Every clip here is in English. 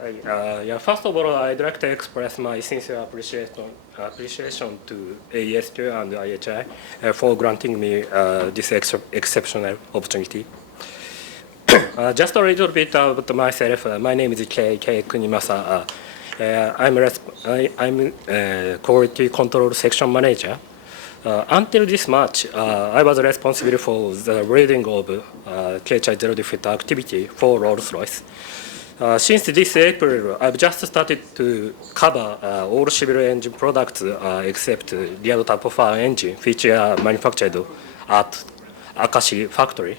Yeah, first of all, I'd like to express my sincere appreciation to AESQ and IHI for granting me this exceptional opportunity. Just a little bit about myself. My name is Kunimasa. I'm quality control section manager. Until this March, I was responsible for the leading of KHI zero defect activity for Rolls-Royce. Since this April, I've just started to cover all civil engine products except rear turbofan engine, which are manufactured at Akashi factory.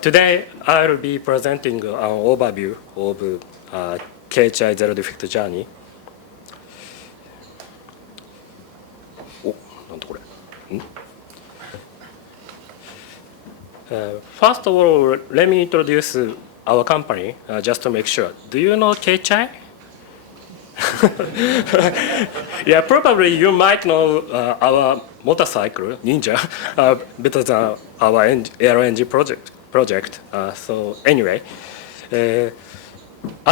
Today, I will be presenting an overview of KHI zero defect journey. First of all, let me introduce our company just to make sure. Do you know KHI? Yeah, probably you might know our motorcycle, Ninja, better than our aero engine project. So anyway, a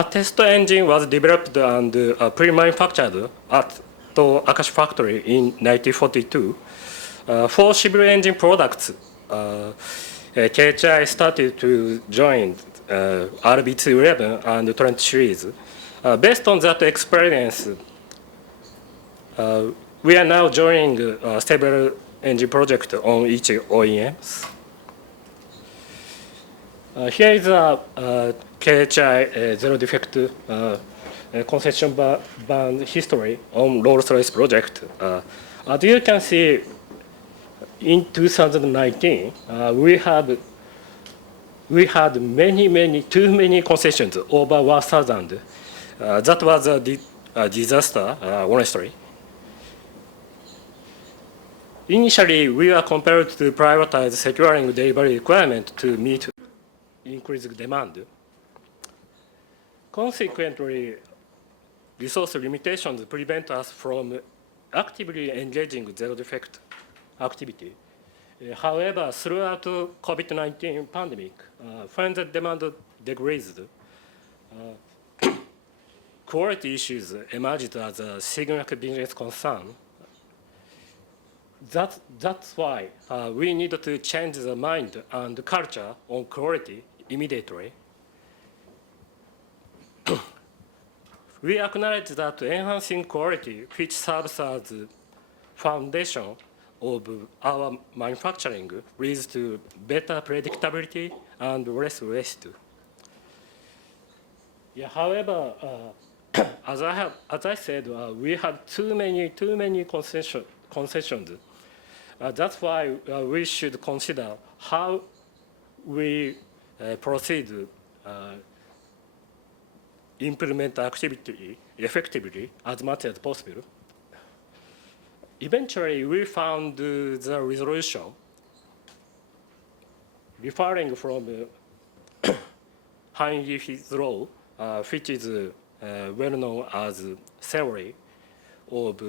test engine was developed and pre-manufactured at the Akashi factory in 1942. For civil engine products, KHI started to join RB211 and 20 series. Based on that experience, we are now joining several engine projects on each OEMs. Here is a KHI zero defect concession band history on Rolls-Royce project. As you can see, in 2019, we had too many concessions, over 1,000. That was a disaster, honestly. Initially, we were compelled to prioritize securing delivery requirement to meet increased demand. Consequently, resource limitations prevent us from actively engaging zero defect activity. However, throughout the COVID-19 pandemic, when the demand decreased, quality issues emerged as a significant business concern. That's why we needed to change the mind and culture on quality immediately. We acknowledge that enhancing quality, which serves as the foundation of our manufacturing, leads to better predictability and less waste. Yeah, however, as I said, we had too many concessions. That's why we should consider how we proceed implement activity effectively as much as possible. Eventually, we found the resolution referring from Heinrich's law, which is well known as theory of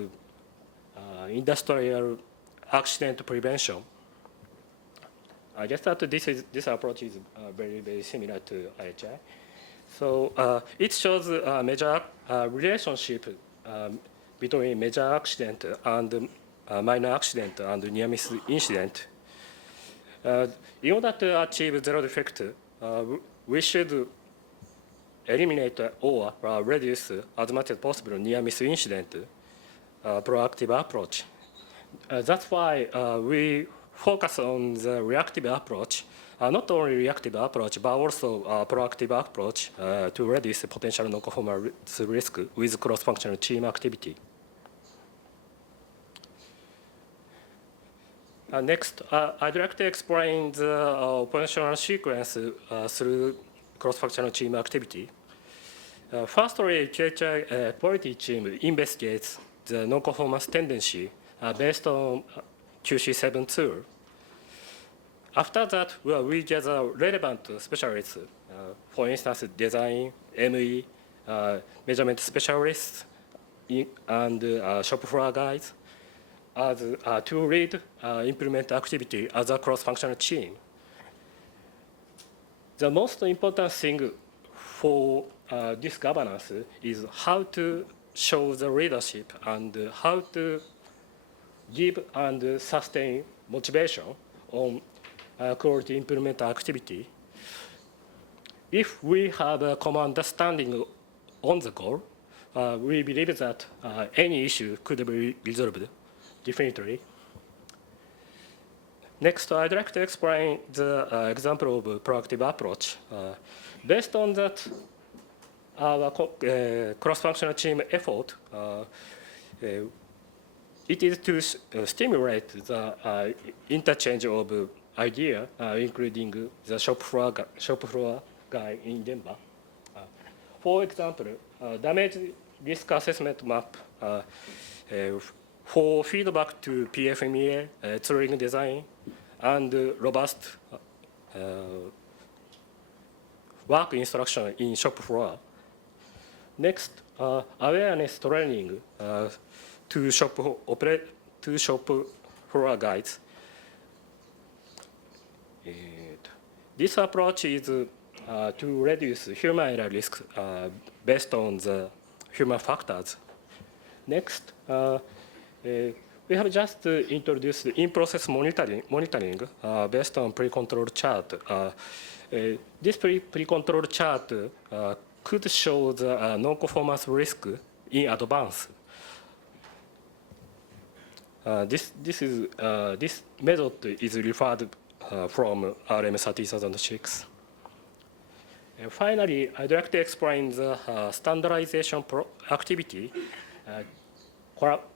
industrial accident prevention. I guess that this approach is very similar to IHI. So it shows a major relationship between major accident and minor accident and near-miss incident. In order to achieve zero defect, we should eliminate or reduce as much as possible near-miss incident, proactive approach. That's why we focus on the reactive approach, not only reactive approach, but also proactive approach to reduce potential non-conformance risk with cross-functional team activity. Next, I'd like to explain the operational sequence through cross-functional team activity. Firstly, KHI quality team investigates the non-conformance tendency based on QC7 tool. After that, we gather relevant specialists, for instance, design, ME, measurement specialists, and shop floor guys, to lead implement activity as a cross-functional team. The most important thing for this governance is how to show the leadership and how to give and sustain motivation on quality improvement activity. If we have a common understanding on the goal, we believe that any issue could be resolved definitely. Next, I'd like to explain the example of proactive approach. Based on that, our cross-functional team effort, it is to stimulate the interchange of idea, including the shop floor guy in Denver. For example, damage risk assessment map for feedback to PFMEA, Turing design, and robust work instruction in shop floor. Next, awareness training to shop floor guides. This approach is to reduce human error risk based on the human factors. Next, we have just introduced in-process monitoring based on pre-control chart. This pre-control chart could show the non-conformance risk in advance. This method is referred from RM 30006. And finally, I'd like to explain the standardization activity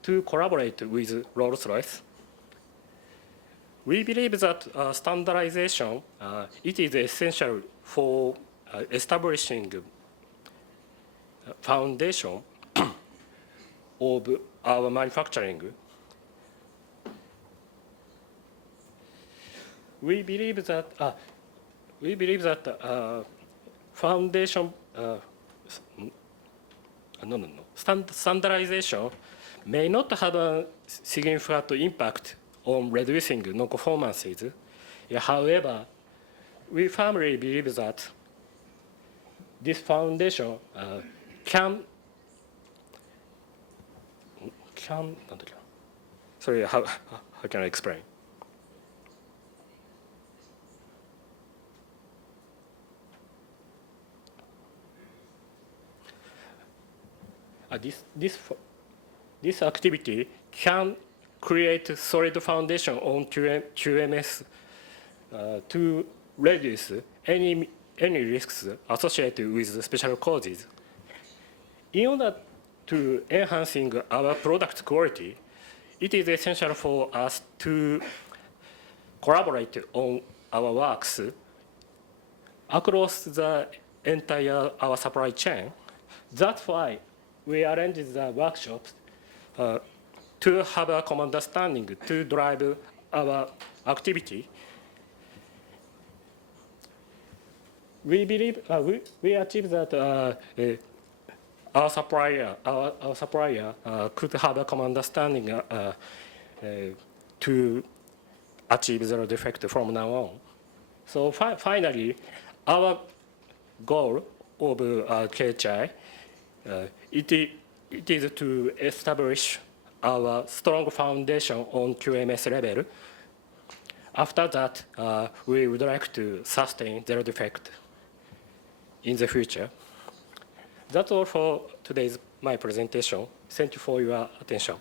to collaborate with Rolls-Royce. We believe that standardization it is essential for establishing foundation of our manufacturing. We believe that foundation standardization may not have a significant impact on reducing non-conformances. However, we firmly believe that this foundation can sorry, how can I explain? This activity can create a solid foundation on QMS to reduce any risks associated with special causes. In order to enhancing our product quality, it is essential for us to collaborate on our works across the entire our supply chain. That's why we arranged the workshops to have a common understanding to drive our activity. We believe we achieved that our supplier could have a common understanding to achieve zero defect from now on. So finally, our goal of KHI it is to establish our strong foundation on QMS level. After that, we would like to sustain zero defect in the future. That's all for today's my presentation. Thank you for your attention.